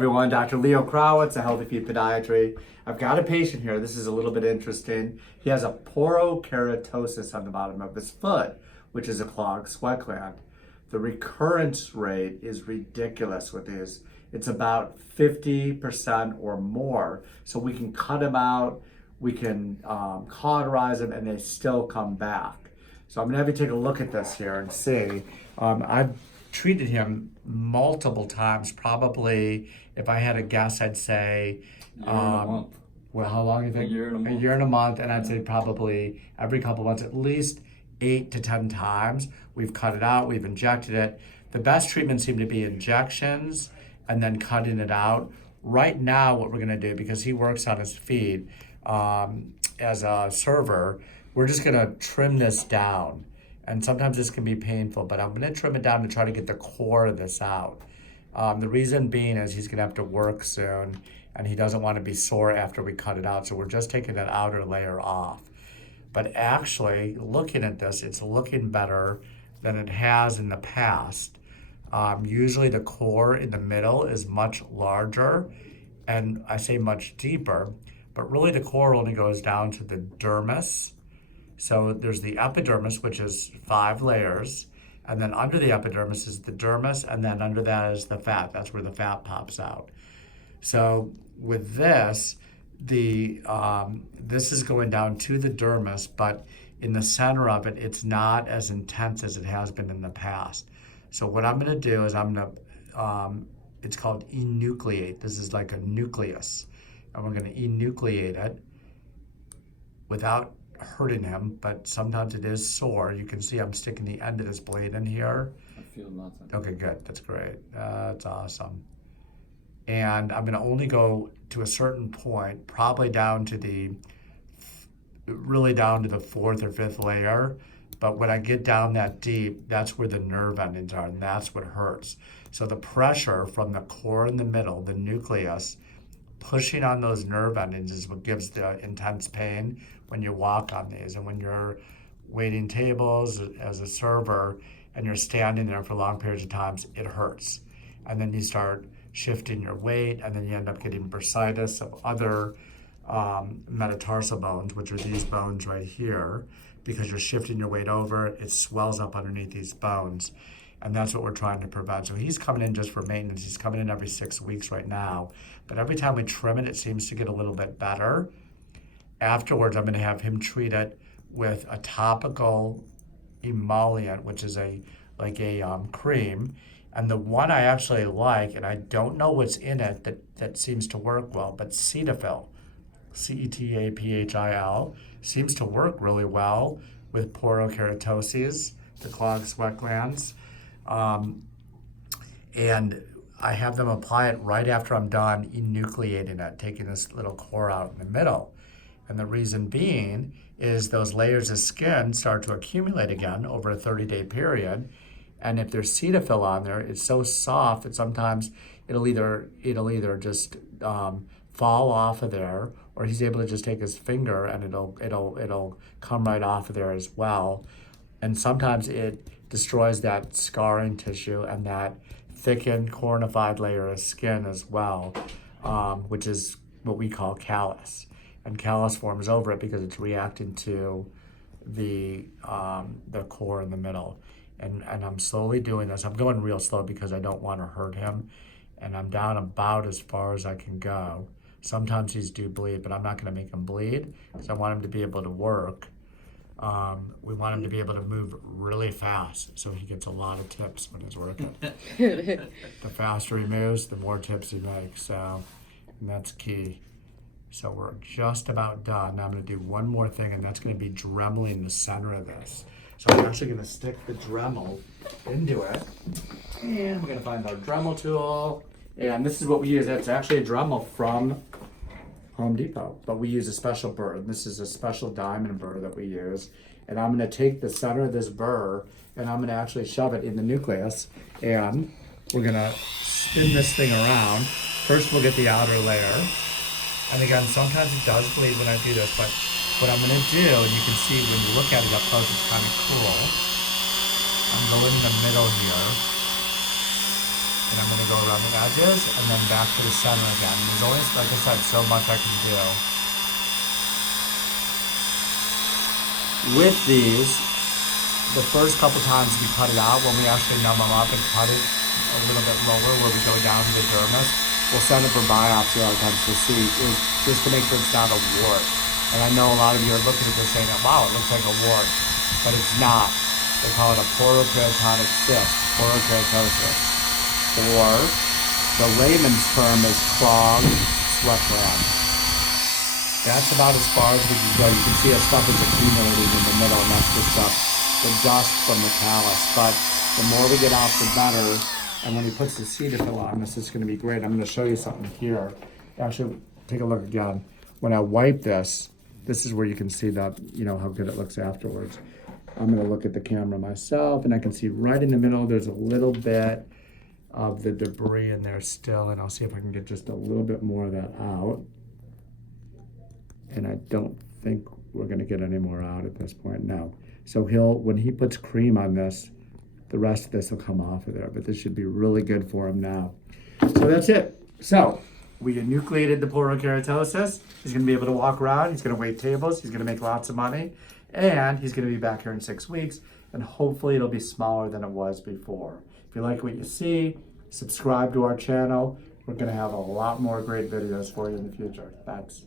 everyone, Dr. Leo Krawetz, a Healthy Feet Podiatry. I've got a patient here. This is a little bit interesting. He has a porokeratosis on the bottom of his foot, which is a clogged sweat gland. The recurrence rate is ridiculous with his. It's about 50% or more. So we can cut him out, we can cauterize them, and they still come back. So I'm gonna have you take a look at this here and see. I've treated him multiple times. Probably, if I had a guess, I'd say, a year and a month. Well, how long do you think? A year and a month. A year and a month, and I'd say probably every couple months, at least 8 to 10 times. We've cut it out, we've injected it. The best treatments seem to be injections and then cutting it out. Right now, what we're gonna do, because he works on his feet as a server, we're just gonna trim this down. And sometimes this can be painful, but I'm gonna trim it down to try to get the core of this out. The reason being is he's gonna have to work soon and he doesn't wanna be sore after we cut it out. So we're just taking that outer layer off. But actually, looking at this, it's looking better than it has in the past. Usually the core in the middle is much larger, and I say much deeper, but really the core only goes down to the dermis. So there's the epidermis, which is 5 layers, and then under the epidermis is the dermis, and then under that is the fat. That's where the fat pops out. So with this, this is going down to the dermis, but in the center of it, it's not as intense as it has been in the past. So what I'm gonna do is it's called enucleate. This is like a nucleus, and we're gonna enucleate it without hurting him, but sometimes it is sore. You can see I'm sticking the end of this blade in here. I feel nothing. Okay, good, that's great. That's awesome. And I'm gonna only go to a certain point, probably really down to the 4th or 5th layer. But when I get down that deep, that's where the nerve endings are, and that's what hurts. So the pressure from the core in the middle, the nucleus, pushing on those nerve endings is what gives the intense pain when you walk on these. And when you're waiting tables as a server and you're standing there for long periods of times, it hurts. And then you start shifting your weight, and then you end up getting bursitis of other metatarsal bones, which are these bones right here. Because you're shifting your weight over, it swells up underneath these bones. And that's what we're trying to prevent. So he's coming in just for maintenance. He's coming in every 6 weeks right now. But every time we trim it, it seems to get a little bit better. Afterwards, I'm gonna have him treat it with a topical emollient, which is like a cream. And the one I actually like, and I don't know what's in it that seems to work well, but Cetaphil, Cetaphil, seems to work really well with porokeratoses, the clogged sweat glands. And I have them apply it right after I'm done enucleating it, taking this little core out in the middle. And the reason being is those layers of skin start to accumulate again over a 30-day period. And if there's Cetaphil on there, it's so soft that sometimes it'll either just fall off of there, or he's able to just take his finger and it'll come right off of there as well. And sometimes it destroys that scarring tissue and that thickened cornified layer of skin as well, which is what we call callus. And callus forms over it because it's reacting to the core in the middle. And I'm slowly doing this. I'm going real slow because I don't want to hurt him. And I'm down about as far as I can go. Sometimes these do bleed, but I'm not gonna make him bleed because I want him to be able to work. We want him to be able to move really fast so he gets a lot of tips when he's working. The faster he moves, the more tips he makes, so, and that's key. So we're just about done. Now I'm gonna do one more thing, and that's gonna be dremeling the center of this. So I'm actually gonna stick the Dremel into it, and we're gonna find our Dremel tool. And this is what we use. It's actually a Dremel from Home Depot, but we use a special burr. This is a special diamond burr that we use. And I'm gonna take the center of this burr and I'm gonna actually shove it in the nucleus, and we're gonna spin this thing around. First we'll get the outer layer. And again, sometimes it does bleed when I do this, but what I'm gonna do, and you can see when you look at it up close, it's kind of cool. I'm going in the middle here. And I'm going to go around the edges and then back to the center again. And there's only, like I said, so much I can do. With these, the first couple times we cut it out, when we actually numb them up and cut it a little bit lower where we go down to the dermis, we'll send it for biopsy a lot of times to see, just to make sure it's not a wart. And I know a lot of you are looking at this saying, wow, it looks like a wart, but it's not. They call it a porokeratonic cyst, porokeratosis. Or the layman's term is clogged sweat gland. That's about as far as we can go. You can see that stuff is accumulating in the middle, and that's the stuff, the dust from the callus. But the more we get out, the better. And when he puts the Cetaphil on this, it's going to be great. I'm going to show you something here. Actually, take a look again. When I wipe this, this is where you can see that, you know, how good it looks afterwards. I'm going to look at the camera myself, and I can see right in the middle, there's a little bit of the debris in there still, and I'll see if I can get just a little bit more of that out. And I don't think we're going to get any more out at this point, no. So when he puts cream on this, the rest of this will come off of there, but this should be really good for him now. So that's it. So we enucleated the porokeratosis. He's going to be able to walk around. He's going to wait tables. He's going to make lots of money, and he's going to be back here in 6 weeks, and hopefully it'll be smaller than it was before. If you like what you see, subscribe to our channel. We're going to have a lot more great videos for you in the future. Thanks.